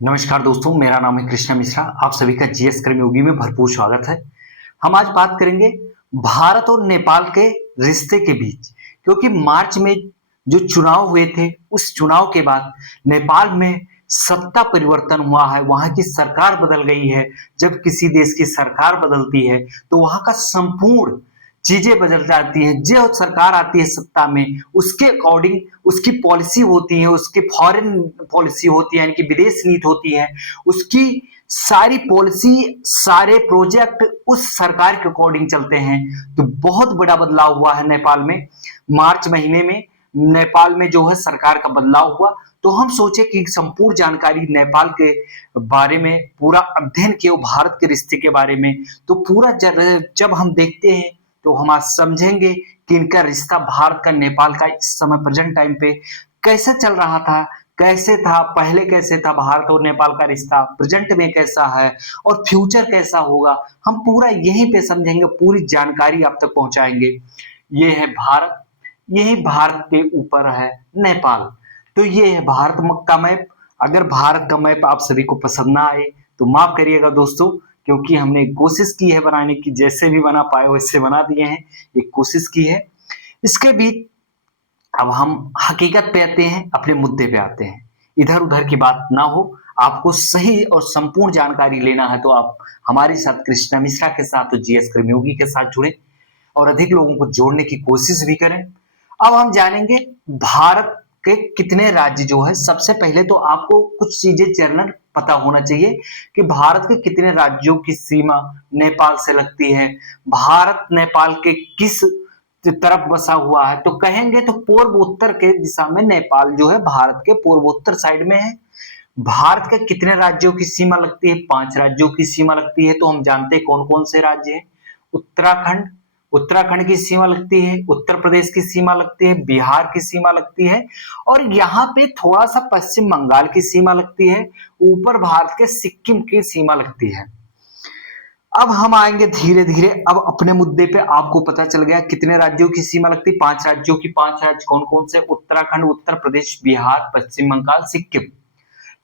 नमस्कार दोस्तों, मेरा नाम है कृष्णा मिश्रा। आप सभी का जीएस कर्मयोगी में भरपूर स्वागत है। हम आज बात करेंगे भारत और नेपाल के रिश्ते के बीच, क्योंकि मार्च में जो चुनाव हुए थे, उस चुनाव के बाद नेपाल में सत्ता परिवर्तन हुआ है, वहां की सरकार बदल गई है। जब किसी देश की सरकार बदलती है तो वहां का संपूर्ण चीजें बदल जाती हैं। जो सरकार आती है सत्ता में, उसके अकॉर्डिंग उसकी पॉलिसी होती है, उसकी फॉरेन पॉलिसी होती है, यानी कि विदेश नीति होती है। उसकी सारी पॉलिसी, सारे प्रोजेक्ट उस सरकार के अकॉर्डिंग चलते हैं। तो बहुत बड़ा बदलाव हुआ है नेपाल में। मार्च महीने में नेपाल में जो है सरकार का बदलाव हुआ, तो हम सोचे कि संपूर्ण जानकारी नेपाल के बारे में पूरा अध्ययन किया, भारत के रिश्ते के बारे में। तो पूरा जब हम देखते हैं तो हम आज समझेंगे कि इनका रिश्ता भारत का नेपाल का इस समय प्रेजेंट टाइम पे कैसे चल रहा था, कैसे था पहले, कैसे था भारत और नेपाल का रिश्ता, प्रेजेंट में कैसा है और फ्यूचर कैसा होगा। हम पूरा यहीं पे समझेंगे, पूरी जानकारी आप तक पहुंचाएंगे। ये है भारत, यही भारत के ऊपर है नेपाल। तो ये है भारत का मैप। अगर भारत का मैप आप सभी को पसंद ना आए तो माफ करिएगा दोस्तों, क्योंकि हमने कोशिश की है बनाने की, जैसे भी बना पाए वैसे बना दिए हैं, एक कोशिश की है। इसके बीच अब हम हकीकत पे आते हैं, अपने मुद्दे पे आते हैं। इधर उधर की बात ना हो, आपको सही और संपूर्ण जानकारी लेना है तो आप हमारे साथ कृष्णा मिश्रा के साथ, तो जीएस कर्मयोगी के साथ जुड़े और अधिक लोगों को जोड़ने की कोशिश भी करें। अब हम जानेंगे भारत के कितने राज्य जो है। सबसे पहले तो आपको कुछ चीजें जनरल पता होना चाहिए कि भारत के कितने राज्यों की सीमा नेपाल से लगती है। भारत नेपाल के किस तरफ बसा हुआ है, तो कहेंगे तो पूर्व उत्तर के दिशा में नेपाल जो है भारत के पूर्वोत्तर साइड में है। भारत के कितने राज्यों की सीमा लगती है? 5 राज्यों की सीमा लगती है। तो हम जानते हैं कौन कौन से राज्य हैं। उत्तराखंड, उत्तराखंड की सीमा लगती है। उत्तर प्रदेश की सीमा लगती है। बिहार की सीमा लगती है। और यहाँ पे थोड़ा सा पश्चिम बंगाल की सीमा लगती है। ऊपर भारत के सिक्किम की सीमा लगती है। अब हम आएंगे धीरे धीरे। अब अपने मुद्दे पे आपको पता चल गया कितने राज्यों की सीमा लगती है। 5 राज्यों की। 5 राज्य कौन कौन से? उत्तराखंड, उत्तर प्रदेश, बिहार, पश्चिम बंगाल, सिक्किम।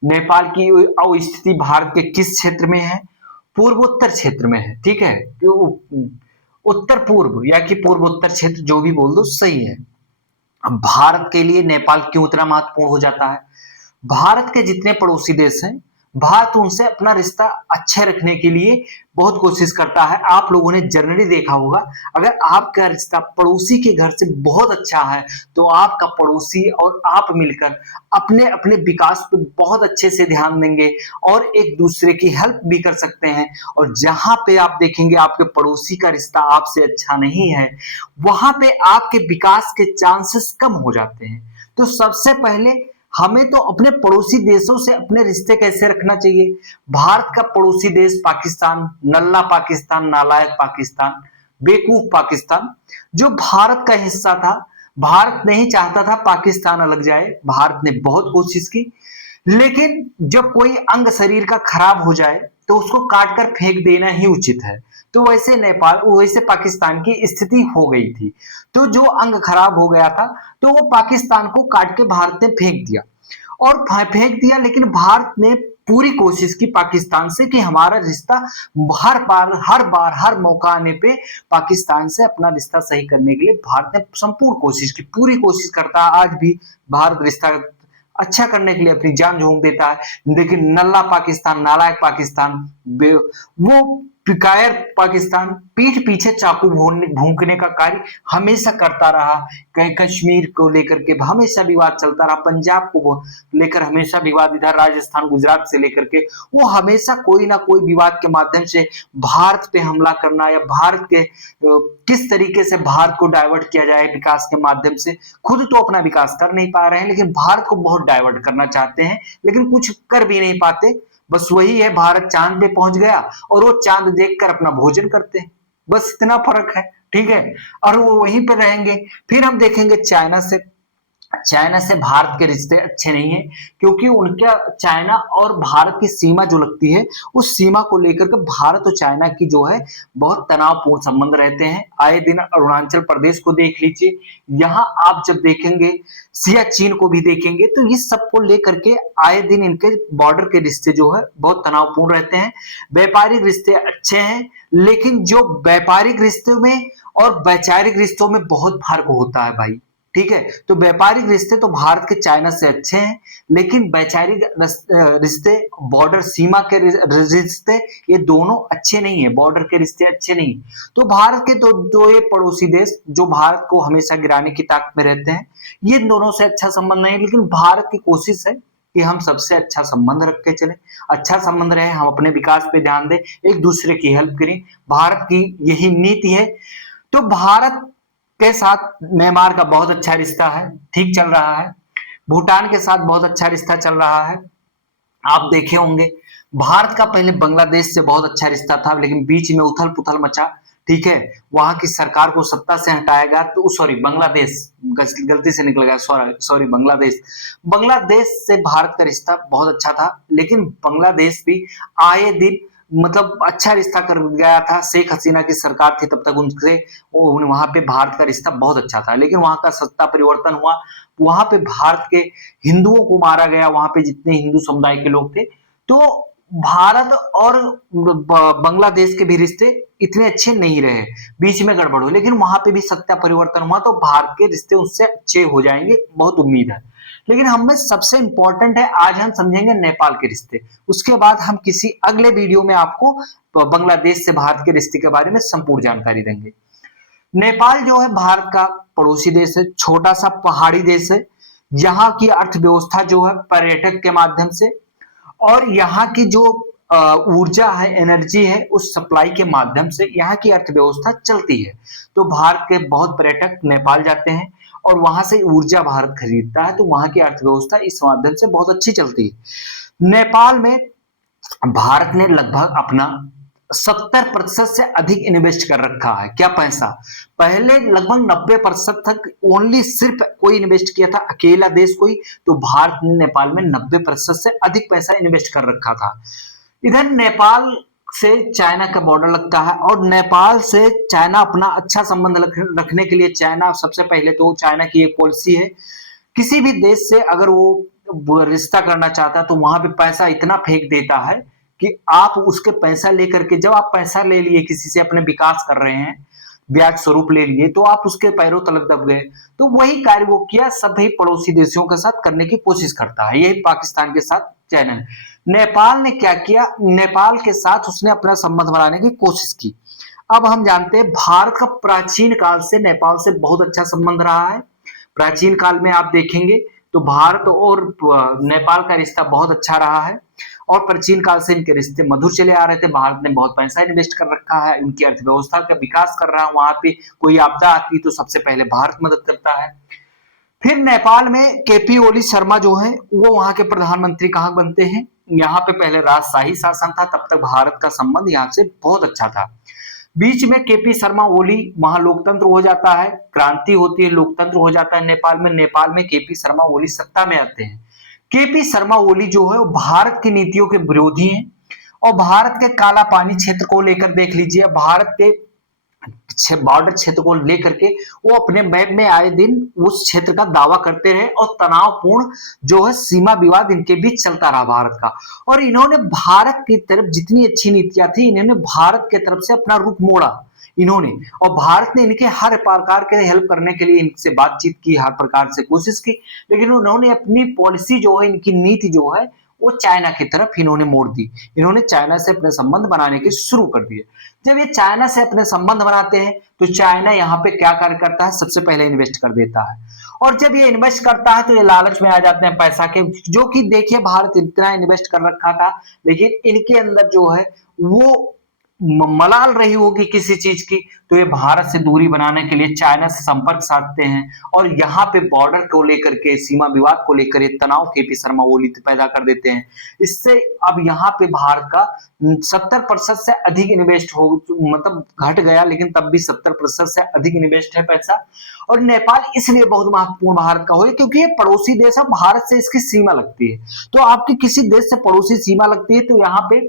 नेपाल की स्थिति भारत के किस क्षेत्र में है? पूर्वोत्तर क्षेत्र में है। ठीक है, उत्तर पूर्व या कि पूर्वोत्तर क्षेत्र, जो भी बोल दो सही है। भारत के लिए नेपाल क्यों इतना महत्वपूर्ण हो जाता है? भारत के जितने पड़ोसी देश हैं, भारत उनसे अपना रिश्ता अच्छे रखने के लिए बहुत कोशिश करता है। आप लोगों ने जनरली देखा होगा, अगर आपका रिश्ता पड़ोसी के घर से बहुत अच्छा है तो आपका पड़ोसी और आप मिलकर अपने अपने विकास पे बहुत अच्छे से ध्यान देंगे और एक दूसरे की हेल्प भी कर सकते हैं। और जहां पे आप देखेंगे आपके पड़ोसी का रिश्ता आपसे अच्छा नहीं है, वहां पे आपके विकास के चांसेस कम हो जाते हैं। तो सबसे पहले हमें तो अपने पड़ोसी देशों से अपने रिश्ते कैसे रखना चाहिए। भारत का पड़ोसी देश पाकिस्तान, नल्ला पाकिस्तान, नालायक पाकिस्तान, बेवकूफ पाकिस्तान, जो भारत का हिस्सा था। भारत नहीं चाहता था पाकिस्तान अलग जाए। भारत ने बहुत कोशिश की, लेकिन जब कोई अंग शरीर का खराब हो जाए तो उसको काट कर फेंक देना ही उचित है। तो वैसे नेपाल, वैसे पाकिस्तान की स्थिति हो गई थी। तो जो अंग खराब हो गया था तो वो पाकिस्तान को काट के भारत ने फेंक दिया। और फेंक दिया, लेकिन भारत ने पूरी कोशिश की पाकिस्तान से कि हमारा रिश्ता हर बार हर मौका आने पे पाकिस्तान से अपना रिश्ता सही करने के लिए भारत ने संपूर्ण कोशिश की, पूरी कोशिश करता है। आज भी भारत रिश्ता अच्छा करने के लिए अपनी जान झोंक देता है। लेकिन नल्ला पाकिस्तान, नालायक पाकिस्तान, वो कायर पाकिस्तान पीठ पीछे चाकू भोंकने का कार्य हमेशा करता रहा। कहीं कश्मीर को लेकर के हमेशा विवाद चलता रहा, पंजाब को लेकर हमेशा विवाद, इधर राजस्थान गुजरात से लेकर के वो हमेशा कोई ना कोई विवाद के माध्यम से भारत पे हमला करना, या भारत के किस तरीके से भारत को डाइवर्ट किया जाए विकास के माध्यम से। खुद तो अपना विकास कर नहीं पा रहे हैं, लेकिन भारत को बहुत डाइवर्ट करना चाहते हैं, लेकिन कुछ कर भी नहीं पाते। बस वही है, भारत चांद पे पहुंच गया और वो चांद देखकर अपना भोजन करते हैं, बस इतना फर्क है। ठीक है, और वो वहीं पर रहेंगे। फिर हम देखेंगे चाइना से। चाइना से भारत के रिश्ते अच्छे नहीं हैं, क्योंकि उनका चाइना और भारत की सीमा जो लगती है, उस सीमा को लेकर के भारत और चाइना की जो है बहुत तनावपूर्ण संबंध रहते हैं। आए दिन अरुणाचल प्रदेश को देख लीजिए, यहाँ आप जब देखेंगे सियाचिन को भी देखेंगे, तो इस सब को लेकर के आए दिन इनके बॉर्डर के रिश्ते जो है बहुत तनावपूर्ण रहते हैं। व्यापारिक रिश्ते अच्छे हैं, लेकिन जो व्यापारिक रिश्तों में और वैचारिक रिश्तों में बहुत फर्क होता है भाई। ठीक है, तो व्यापारिक रिश्ते तो भारत के चाइना से अच्छे हैं, लेकिन वैचारिक रिश्ते, बॉर्डर सीमा के रिश्ते, ये दोनों अच्छे नहीं है, बॉर्डर के रिश्ते अच्छे नहीं। तो भारत के दो ये पड़ोसी देश जो भारत को हमेशा गिराने की ताक में रहते हैं, ये दोनों से अच्छा संबंध नहीं, लेकिन भारत की कोशिश है कि हम सबसे अच्छा संबंध रख के चले, अच्छा संबंध रहे, हम अपने विकास पे ध्यान दें, एक दूसरे की हेल्प करें। भारत की यही नीति है। तो भारत के साथ म्यांमार का बहुत अच्छा रिश्ता है, ठीक चल रहा है। भूटान के साथ बहुत अच्छा रिश्ता चल रहा है। आप देखे होंगे भारत का पहले बांग्लादेश से बहुत अच्छा रिश्ता था, लेकिन बीच में उथल पुथल मचा। ठीक है, वहां की सरकार को सत्ता से हटाया गया, तो सॉरी बांग्लादेश, गलती से निकल गया, सॉरी बांग्लादेश। बांग्लादेश से भारत का रिश्ता बहुत अच्छा था, लेकिन बांग्लादेश भी आए दिन मतलब अच्छा रिश्ता कर गया था। शेख हसीना की सरकार थी तब तक उनसे वहां पे भारत का रिश्ता बहुत अच्छा था, लेकिन वहां का सत्ता परिवर्तन हुआ, वहां पे भारत के हिंदुओं को मारा गया, वहां पे जितने हिंदू समुदाय के लोग थे। तो भारत और बांग्लादेश के भी रिश्ते इतने अच्छे नहीं रहे, बीच में गड़बड़ हुई, लेकिन वहां पे भी सत्ता परिवर्तन हुआ, तो भारत के रिश्ते उससे अच्छे हो जाएंगे, बहुत उम्मीद है। लेकिन हमें सबसे इंपॉर्टेंट है, आज हम समझेंगे नेपाल के रिश्ते, उसके बाद हम किसी अगले वीडियो में आपको बांग्लादेश से भारत के रिश्ते के बारे में संपूर्ण जानकारी देंगे। नेपाल जो है भारत का पड़ोसी देश है, छोटा सा पहाड़ी देश है। यहाँ की अर्थव्यवस्था जो है पर्यटक के माध्यम से, और यहाँ की जो ऊर्जा है, एनर्जी है, उस सप्लाई के माध्यम से यहाँ की अर्थव्यवस्था चलती है। तो भारत के बहुत पर्यटक नेपाल जाते हैं और वहां से ऊर्जा भारत खरीदता है, तो वहां की अर्थव्यवस्था इस माध्यम से बहुत अच्छी चलती है। नेपाल में भारत ने लगभग अपना 70% से अधिक इन्वेस्ट कर रखा है। क्या पैसा, पहले लगभग 90% तक ओनली सिर्फ कोई इन्वेस्ट किया था, अकेला देश कोई, तो भारत ने नेपाल में 90% से अधिक पैसा इन्वेस्ट कर रखा था। इधर नेपाल से चाइना का बॉर्डर लगता है, और नेपाल से चाइना अपना अच्छा संबंध रखने के लिए, चाइना सबसे पहले तो चाइना की एक पॉलिसी है, किसी भी देश से अगर वो रिश्ता करना चाहता है तो वहां पे पैसा इतना फेंक देता है कि आप उसके पैसा लेकर के, जब आप पैसा ले लिए किसी से, अपने विकास कर रहे हैं, ब्याज स्वरूप ले लिए, तो आप उसके पैरों तलक दब गए। तो वही कार्य वो किया, सभी पड़ोसी देशों के साथ करने की कोशिश करता है, यही पाकिस्तान के साथ चाइना ने। नेपाल ने क्या किया, नेपाल के साथ उसने अपना संबंध बनाने की कोशिश की। अब हम जानते हैं भारत का प्राचीन काल से नेपाल से बहुत अच्छा संबंध रहा है। प्राचीन काल में आप देखेंगे तो भारत और नेपाल का रिश्ता बहुत अच्छा रहा है, और प्राचीन काल से इनके रिश्ते मधुर चले आ रहे थे। भारत ने बहुत पैसा इन्वेस्ट कर रखा है, उनकी अर्थव्यवस्था का विकास कर रहा है, वहां पे कोई आपदा आती तो सबसे पहले भारत मदद करता है। फिर नेपाल में केपी ओली शर्मा जो है वो वहां के प्रधानमंत्री कहाँ बनते हैं, यहाँ पे पहले राजशाही शासन था, तब तक भारत का संबंध यहाँ से बहुत अच्छा था। बीच में केपी शर्मा ओली, वहां लोकतंत्र हो जाता है, क्रांति होती है, लोकतंत्र हो जाता है नेपाल में। नेपाल में केपी शर्मा ओली सत्ता में आते हैं। केपी शर्मा ओली जो है वो भारत की नीतियों के विरोधी हैं, और भारत के काला पानी क्षेत्र को लेकर देख लीजिए, भारत के बॉर्डर क्षेत्र को लेकर के वो अपने मैप में आए दिन उस क्षेत्र का दावा करते रहे, और तनावपूर्ण जो है सीमा विवाद इनके बीच चलता रहा भारत का। और इन्होंने भारत की तरफ जितनी अच्छी नीतियां थी, इन्होंने भारत की तरफ से अपना रुख मोड़ा इन्होंने, और भारत ने इनके हर प्रकार के हेल्प करने के लिए इनसे बातचीत की, हर प्रकार से कोशिश की, लेकिन उन्होंने अपनी पॉलिसी जो है, इनकी नीति जो है वो चाइना की तरफ इन्होंने मोड़ दी। इन्होंने चाइना से अपने संबंध बनाने के शुरू कर दिए। जब ये चाइना से अपने संबंध बनाते हैं तो चाइना यहाँ पे क्या कार्य करता है, सबसे पहले इन्वेस्ट कर देता है, और जब ये इन्वेस्ट करता है तो ये लालच में आ जाते हैं पैसा के, जो कि देखिए भारत इतना इन्वेस्ट कर रखा था, लेकिन इनके अंदर जो है वो मलाल रही होगी किसी चीज की, तो ये भारत से दूरी बनाने के लिए चाइना से संपर्क साधते हैं और यहाँ पे बॉर्डर को लेकर के, सीमा विवाद को लेकर ये तनाव केपी शर्मा ओली पैदा कर देते हैं। इससे अब यहाँ पे भारत का 70% से अधिक इन्वेस्ट हो, मतलब घट गया, लेकिन तब भी 70% से अधिक इन्वेस्ट है पैसा। और नेपाल इसलिए बहुत महत्वपूर्ण भारत का हो क्योंकि ये पड़ोसी देश है, भारत से इसकी सीमा लगती है। तो आपकी किसी देश से पड़ोसी सीमा लगती है तो यहाँ पे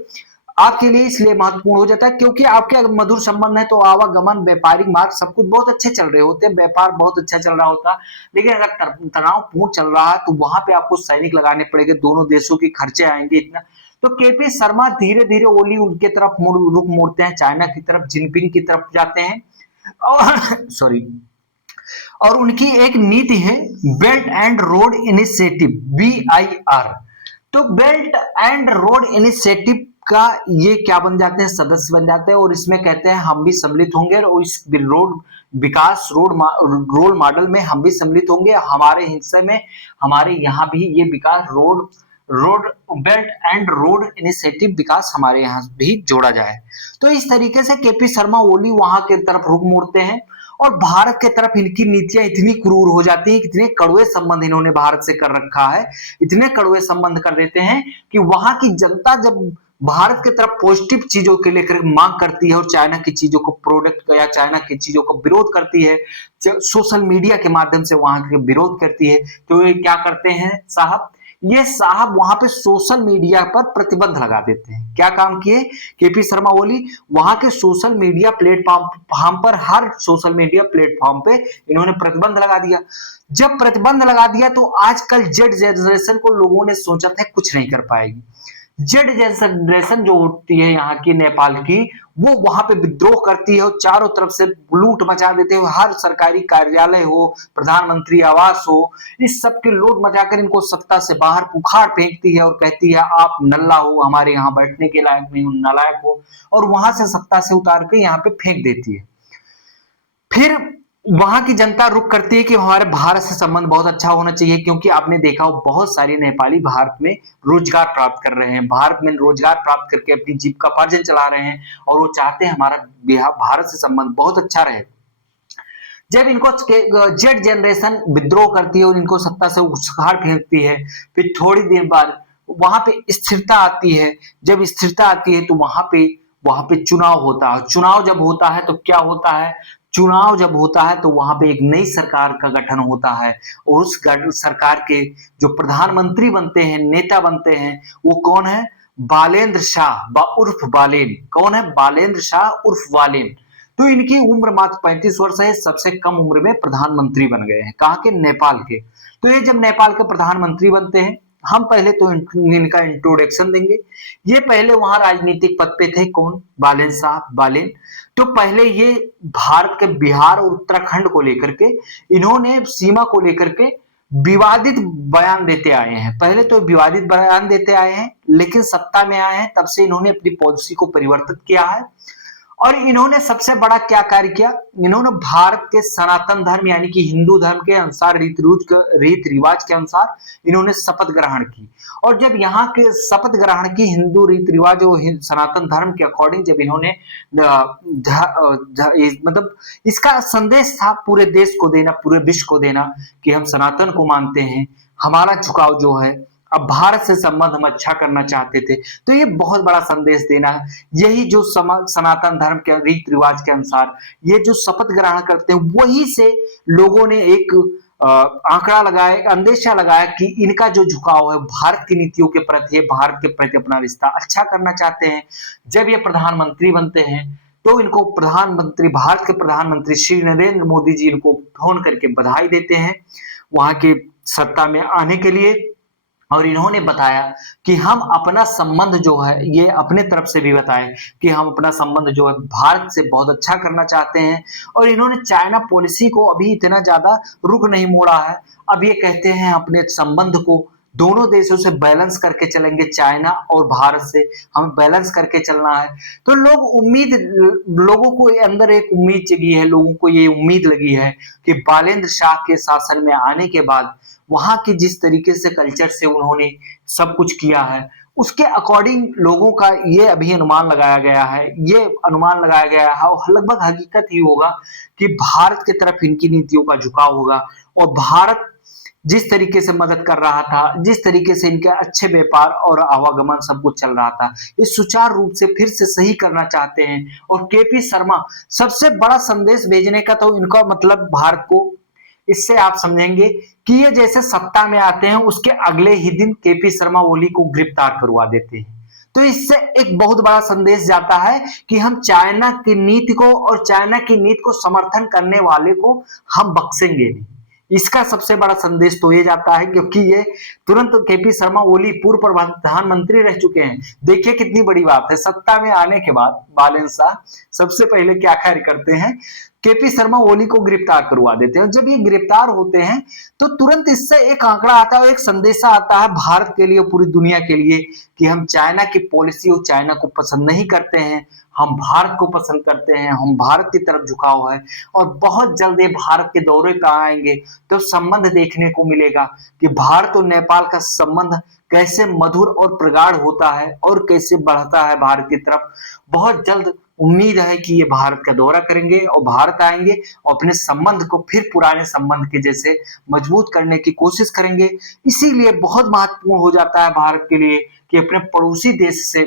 आपके लिए इसलिए महत्वपूर्ण हो जाता है क्योंकि आपके अगर मधुर संबंध है तो आवागमन, व्यापारिक मार्ग सब कुछ बहुत अच्छे चल रहे होते हैं, व्यापार बहुत अच्छा चल रहा होता है। लेकिन अगर तनावपूर्ण चल रहा है तो वहां पे आपको सैनिक लगाने पड़ेंगे, दोनों देशों के खर्चे आएंगे इतना। तो केपी शर्मा धीरे धीरे ओली उनके तरफ रुख मोड़ते हैं, चाइना की तरफ, जिनपिंग की तरफ जाते हैं और सॉरी, और उनकी एक नीति है belt and road initiative, BIR। तो बेल्ट एंड रोड इनिशिएटिव का ये क्या बन जाते हैं, सदस्य बन जाते हैं और इसमें कहते हैं हम भी सम्मिलित होंगे और इस रोड विकास रोल मॉडल में हम भी सम्मिलित होंगे, हमारे हिस्से में, हमारे यहाँ भी ये विकास road belt and road initiative विकास हमारे यहाँ भी जोड़ा जाए। तो इस तरीके से केपी शर्मा ओली वहां के तरफ रुख मोड़ते हैं और भारत के तरफ इनकी नीतियां इतनी क्रूर हो जाती हैं, कितने कड़वे संबंध इन्होंने भारत से कर रखा है, इतने कड़वे संबंध कर देते हैं कि वहां की जनता जब भारत की तरफ पॉजिटिव चीजों के लेकर मांग करती है और चाइना की चीजों को प्रोडक्ट या चाइना की चीजों को विरोध करती है, सोशल मीडिया के माध्यम से वहां के विरोध करती है, तो ये क्या करते हैं साहब, ये साहब वहां पे सोशल मीडिया पर प्रतिबंध लगा देते हैं। क्या काम किए केपी शर्मा ओली, वहां के सोशल मीडिया प्लेटफॉर्म पर, हर सोशल मीडिया प्लेटफॉर्म पे इन्होंने प्रतिबंध लगा दिया। जब प्रतिबंध लगा दिया तो आजकल जेड जनरेशन को लोगों ने सोचा था कुछ नहीं कर पाएगी। जेड जनरेशन जो होती है यहाँ की नेपाल की, वो वहां पे विद्रोह करती है और चारों तरफ से लूट मचा देते हैं, हर सरकारी कार्यालय हो, प्रधानमंत्री आवास हो, इस सब के लूट मचाकर इनको सत्ता से बाहर उखाड़ फेंकती है और कहती है आप नल्ला हो, हमारे यहाँ बैठने के लायक नहीं हो, नालायक हो, और वहां से सत्ता से उतार के यहाँ पे फेंक देती है। फिर वहां की जनता रुख करती है कि हमारे भारत से संबंध बहुत अच्छा होना चाहिए क्योंकि आपने देखा हो बहुत सारे नेपाली भारत में रोजगार प्राप्त कर रहे हैं, भारत में रोजगार प्राप्त करके अपनी जीविकोपार्जन चला रहे हैं और वो चाहते हैं हमारा भारत से संबंध बहुत अच्छा रहे। जब इनको जेड जनरेशन विद्रोह करती है और इनको सत्ता से उखाड़ फेंकती है, फिर थोड़ी देर बाद वहां पे स्थिरता आती है। जब स्थिरता आती है तो वहां पे चुनाव होता है। चुनाव जब होता है तो क्या होता है, चुनाव जब होता है तो वहां पे एक नई सरकार का गठन होता है और उस सरकार के जो प्रधानमंत्री बनते हैं, नेता बनते हैं, वो कौन है, बालेंद्र शाह उर्फ बालेन। कौन है, बालेंद्र शाह उर्फ बालेन। तो इनकी उम्र मात्र 35 वर्ष है, सबसे कम उम्र में प्रधानमंत्री बन गए हैं। कहाँ के, नेपाल के। तो ये जब नेपाल के प्रधानमंत्री बनते हैं, हम पहले तो इनका इंट्रोडक्शन देंगे। ये पहले वहां राजनीतिक पद पे थे, कौन, बालेन साहब, बालेन। तो पहले ये भारत के बिहार और उत्तराखंड को लेकर के, इन्होंने सीमा को लेकर के विवादित बयान देते आए हैं। पहले तो विवादित बयान देते आए हैं, लेकिन सत्ता में आए हैं तब से इन्होंने अपनी पॉलिसी को परिवर्तित किया है। और इन्होंने सबसे बड़ा क्या कार्य किया, इन्होंने भारत के सनातन धर्म यानी कि हिंदू धर्म के अनुसार, रीत रिवाज के अनुसार इन्होंने शपथ ग्रहण की। और जब यहाँ के शपथ ग्रहण की हिंदू रीत रिवाज और सनातन धर्म के अकॉर्डिंग जब इन्होंने मतलब इसका संदेश था पूरे देश को देना, पूरे विश्व को देना कि हम सनातन को मानते हैं, हमारा झुकाव जो है, अब भारत से संबंध हम अच्छा करना चाहते थे। तो ये बहुत बड़ा संदेश देना है। यही जो सनातन धर्म के रीत रिवाज के अनुसार ये जो शपथ ग्रहण करते हैं, वही से लोगों ने एक आंकड़ा लगाया, अंदेशा लगाया कि इनका जो झुकाव है भारत की नीतियों के प्रति, भारत के प्रति अपना रिश्ता अच्छा करना चाहते हैं। जब ये प्रधानमंत्री बनते हैं तो इनको भारत के प्रधानमंत्री श्री नरेंद्र मोदी जी इनको फोन करके बधाई देते हैं वहां के सत्ता में आने के लिए। और इन्होंने बताया कि हम अपना संबंध जो है, ये अपने तरफ से भी बताए कि हम अपना संबंध जो है भारत से बहुत अच्छा करना चाहते हैं। और इन्होंने चाइना पॉलिसी को अभी इतना ज्यादा रुख नहीं मोड़ा है। अब ये कहते हैं अपने संबंध को दोनों देशों से बैलेंस करके चलेंगे, चाइना और भारत से हमें बैलेंस करके चलना है। तो लोगों को अंदर एक उम्मीद जगी है, लोगों को ये उम्मीद लगी है कि बालेंद्र शाह के शासन में आने के बाद वहां की जिस तरीके से कल्चर से उन्होंने सब कुछ किया है, उसके अकॉर्डिंग लोगों का ये अभी अनुमान लगाया गया है, ये अनुमान लगाया गया है और लगभग हकीकत ही होगा कि भारत की तरफ इनकी नीतियों का झुकाव होगा और भारत जिस तरीके से मदद कर रहा था, जिस तरीके से इनके अच्छे व्यापार और आवागमन सब कुछ चल रहा था, ये सुचारू रूप से फिर से सही करना चाहते हैं। और केपी शर्मा सबसे बड़ा संदेश भेजने का तो इनका मतलब भारत को, इससे आप समझेंगे कि ये जैसे सत्ता में आते हैं उसके अगले ही दिन केपी शर्मा ओली को गिरफ्तार करवा देते हैं। तो इससे एक बहुत बड़ा संदेश जाता है कि हम चाइना की नीति को और चाइना की नीति को समर्थन करने वाले को हम बख्शेंगे नहीं। इसका सबसे बड़ा संदेश तो ये जाता है क्योंकि ये तुरंत केपी शर्मा ओली पूर्व प्रधानमंत्री रह चुके हैं। देखिए कितनी बड़ी बात है, सत्ता में आने के बाद बालन शाह सबसे पहले क्या कार्य करते हैं, केपी शर्मा ओली को गिरफ्तार करवा देते हैं। जब ये गिरफ्तार होते हैं तो तुरंत इससे एक आंकड़ा आता है, एक संदेशा आता है भारत के लिए, पूरी दुनिया के लिए कि हम चाइना की पॉलिसी और चाइना को पसंद नहीं करते हैं, हम भारत को पसंद करते हैं, हम भारत की तरफ झुकाव है। और बहुत जल्द ये भारत के दौरे पर आएंगे तो संबंध देखने को मिलेगा कि भारत और नेपाल का संबंध कैसे मधुर और प्रगाढ़ होता है और कैसे बढ़ता है भारत की तरफ। बहुत जल्द उम्मीद है कि ये भारत का दौरा करेंगे और भारत आएंगे और अपने संबंध को फिर पुराने संबंध के जैसे मजबूत करने की कोशिश करेंगे। इसीलिए बहुत महत्वपूर्ण हो जाता है भारत के लिए कि अपने पड़ोसी देश से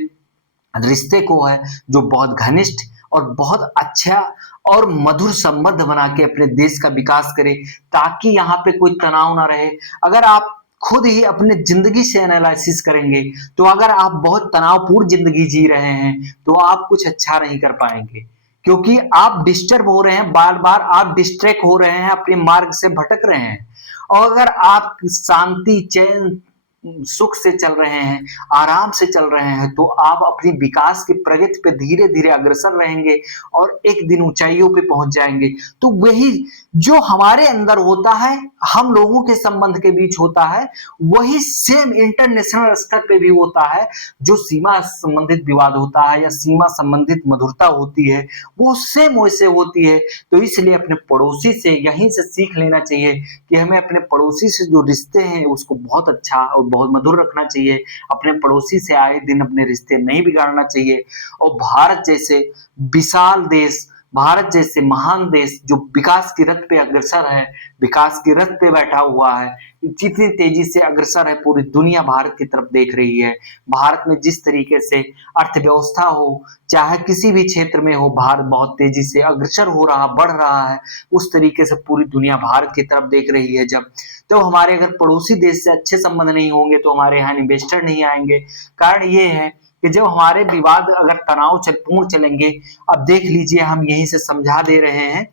रिश्ते को है जो बहुत घनिष्ठ और बहुत अच्छा और मधुर संबंध बना के अपने देश का विकास करे, ताकि यहाँ पे कोई तनाव ना रहे। अगर आप खुद ही अपने जिंदगी से एनालिसिस करेंगे तो अगर आप बहुत तनावपूर्ण जिंदगी जी रहे हैं तो आप कुछ अच्छा नहीं कर पाएंगे, क्योंकि आप डिस्टर्ब हो रहे हैं, बार बार आप डिस्ट्रैक्ट हो रहे हैं, अपने मार्ग से भटक रहे हैं। और अगर आप शांति, चैन, सुख से चल रहे हैं, आराम से चल रहे हैं, तो आप अपनी विकास की प्रगति पे धीरे धीरे अग्रसर रहेंगे और एक दिन ऊंचाइयों पे पहुंच जाएंगे। तो वही जो हमारे अंदर होता है, हम लोगों के संबंध के बीच होता है, वही सेम इंटरनेशनल स्तर पे भी होता है। जो सीमा संबंधित विवाद होता है या सीमा संबंधित मधुरता होती है वो सेम वैसे होती है। तो इसलिए अपने पड़ोसी से यहीं से सीख लेना चाहिए कि हमें अपने पड़ोसी से जो रिश्ते हैं उसको बहुत अच्छा और बहुत मधुर रखना चाहिए। अपने पड़ोसी से आए दिन अपने रिश्ते नहीं बिगाड़ना चाहिए। और भारत जैसे विशाल देश, भारत जैसे महान देश जो विकास की रथ पे अग्रसर है, विकास की रथ पे बैठा हुआ है, जितनी तेजी से अग्रसर है, पूरी दुनिया भारत की तरफ देख रही है। भारत में जिस तरीके से अर्थव्यवस्था हो, चाहे किसी भी क्षेत्र में हो, भारत बहुत तेजी से अग्रसर हो रहा, बढ़ रहा है। उस तरीके से पूरी दुनिया भारत की तरफ देख रही है। जब तो हमारे अगर पड़ोसी देश से अच्छे संबंध नहीं होंगे तो हमारे यहाँ इन्वेस्टर नहीं आएंगे। कारण ये है कि जब हमारे विवाद अगर तनावपूर्ण चलेंगे, अब देख लीजिए हम यहीं से समझा दे रहे हैं,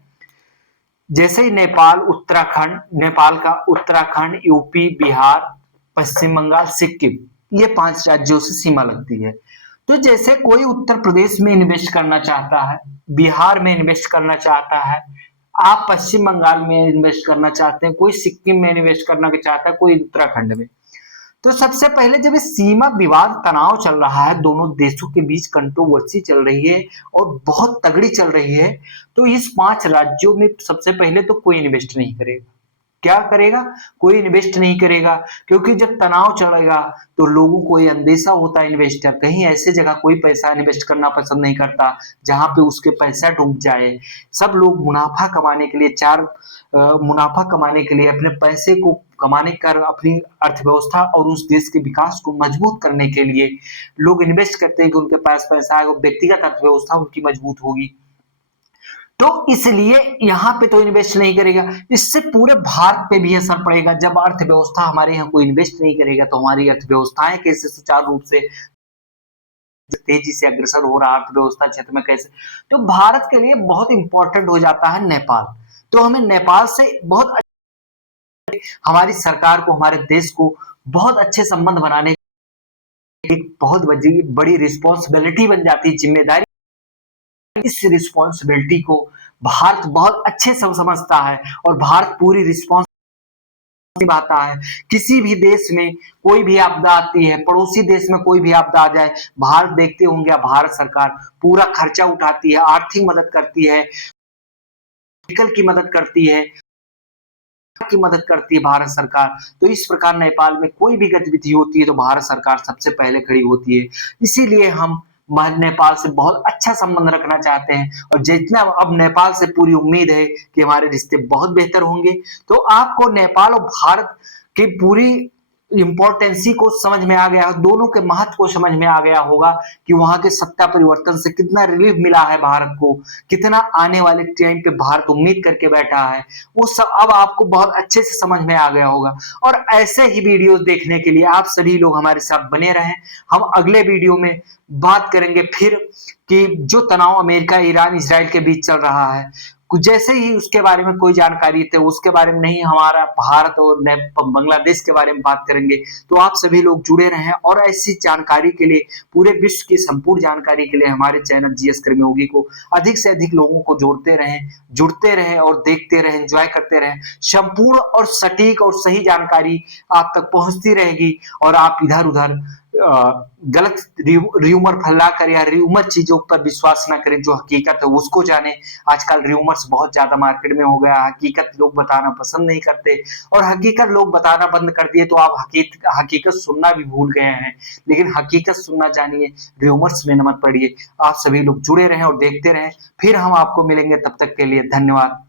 जैसे ही नेपाल, उत्तराखंड, नेपाल का उत्तराखंड, यूपी, बिहार, पश्चिम बंगाल, सिक्किम, ये 5 राज्यों से सीमा लगती है। तो जैसे कोई उत्तर प्रदेश में इन्वेस्ट करना चाहता है, बिहार में इन्वेस्ट करना चाहता है, आप पश्चिम बंगाल में इन्वेस्ट करना चाहते हैं, कोई सिक्किम में इन्वेस्ट करना चाहता है, कोई उत्तराखंड में। तो सबसे पहले जब ये सीमा विवाद तनाव चल रहा है, दोनों देशों के बीच कंट्रोवर्सी चल रही है और बहुत तगड़ी चल रही है, तो इस 5 राज्यों में सबसे पहले तो कोई इन्वेस्ट नहीं करेगा। क्या करेगा? कोई इन्वेस्ट नहीं करेगा, क्योंकि जब तनाव चलेगा तो लोगों को ये अंदेशा होता है, इन्वेस्टर कहीं ऐसे जगह कोई पैसा इन्वेस्ट करना पसंद नहीं करता जहां पे उसके पैसा डूब जाए। सब लोग मुनाफा कमाने के लिए मुनाफा कमाने के लिए, अपने पैसे को कमाने कर अपनी अर्थव्यवस्था और उस देश के विकास को मजबूत करने के लिए लोग इन्वेस्ट करते हैं कि उनके पास पैसा है, वो व्यक्तिगत अर्थव्यवस्था उनकी मजबूत होगी। तो इसलिए यहाँ पे तो इन्वेस्ट नहीं करेगा। इससे पूरे भारत पे भी असर पड़ेगा। जब अर्थव्यवस्था हमारे यहाँ कोई इन्वेस्ट नहीं करेगा तो हमारी अर्थव्यवस्थाएं कैसे सुचारू रूप से तेजी से अग्रसर हो रहा अर्थव्यवस्था क्षेत्र में कैसे, तो भारत के लिए बहुत इंपॉर्टेंट हो जाता है नेपाल। तो हमें नेपाल से बहुत हमारी सरकार को, हमारे देश को बहुत अच्छे संबंध बनाने की एक बहुत बड़ी रिस्पॉन्सिबिलिटी बन जाती है, जिम्मेदारी। इस रिस्पॉन्सिबिलिटी को भारत बहुत अच्छे से समझता है और भारत पूरी रिस्पॉन्स निभाता है। किसी भी देश में कोई भी आपदा आती है, पड़ोसी देश में कोई भी आपदा आ जाए, भारत देखते होंगे, भारत सरकार पूरा खर्चा उठाती है, आर्थिक मदद करती है, मेडिकल की मदद करती है, की मदद करती है भारत सरकार। तो इस प्रकार नेपाल में कोई भी गतिविधि होती है तो भारत सरकार सबसे पहले खड़ी होती है। इसीलिए हम नेपाल से बहुत अच्छा संबंध रखना चाहते हैं और जितना अब नेपाल से पूरी उम्मीद है कि हमारे रिश्ते बहुत बेहतर होंगे। तो आपको नेपाल और भारत की पूरी इम्पोर्टेंसी को समझ में आ गया, दोनों के महत्व को समझ में आ गया होगा कि वहां के सत्ता परिवर्तन से कितना रिलीफ मिला है भारत को, कितना आने वाले टाइम पे भारत उम्मीद करके बैठा है, वो सब अब आपको बहुत अच्छे से समझ में आ गया होगा। और ऐसे ही वीडियोस देखने के लिए आप सभी लोग हमारे साथ बने रहें। हम अगले वीडियो में बात करेंगे फिर कि जो तनाव अमेरिका, ईरान, इसराइल के बीच चल रहा है, जैसे ही उसके बारे में कोई जानकारी थे उसके बारे में नहीं, हमारा भारत और बांग्लादेश के बारे में बात करेंगे। तो आप सभी लोग जुड़े रहें और ऐसी जानकारी के लिए, पूरे विश्व की संपूर्ण जानकारी के लिए हमारे चैनल जीएस कर्मयोगी को अधिक से अधिक लोगों को जोड़ते रहें, जुड़ते रहें और देखते रहें, एंजॉय करते रहें। संपूर्ण और सटीक और सही जानकारी आप तक पहुंचती रहेगी और आप इधर उधर गलत र्यूमर फैलाकर या र्यूमर चीजों पर विश्वास न करें, जो हकीकत है उसको जाने। आजकल र्यूमर्स बहुत ज्यादा मार्केट में हो गया, हकीकत लोग बताना पसंद नहीं करते और हकीकत लोग बताना बंद कर दिए तो आप हकीकत सुनना भी भूल गए हैं। लेकिन हकीकत सुनना जानिए, र्यूमर्स में न मत पड़िए। आप सभी लोग जुड़े रहें और देखते रहें। फिर हम आपको मिलेंगे, तब तक के लिए धन्यवाद।